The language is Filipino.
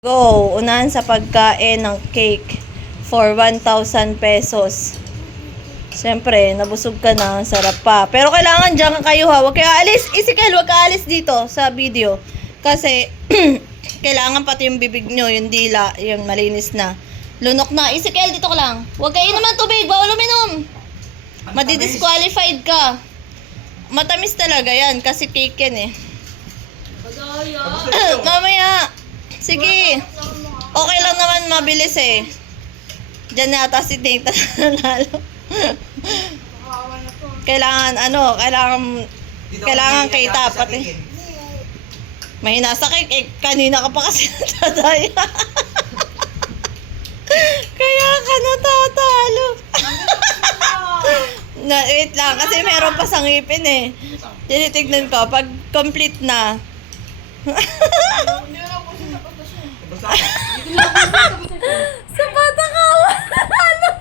Go, unahan sa pagkain ng cake for 1,000 pesos. Siyempre, nabusog ka na, sarap pa. Pero kailangan dyan kayo ha, huwag kayo alis. Isikel, huwag ka alis dito sa video. Kasi, kailangan pati yung bibig nyo, yung dila, yung malinis na. Lunok na. Isikel, dito ka lang. Huwag kayo naman tubig, bawal uminom. Madidisqualified ka. Matamis talaga yan, kasi cake yan eh. Mamaya. Sige. Okay lang naman, mabilis eh. Diyan na ata si Nathan nanalo. Kailangan kita pati. Mahina sa cake eh, kanina ka pa kasi natadaya. Kaya ka natatalo. Wait lang, kasi meron pa sa ngipin eh. Tinitignan ko, pag complete na.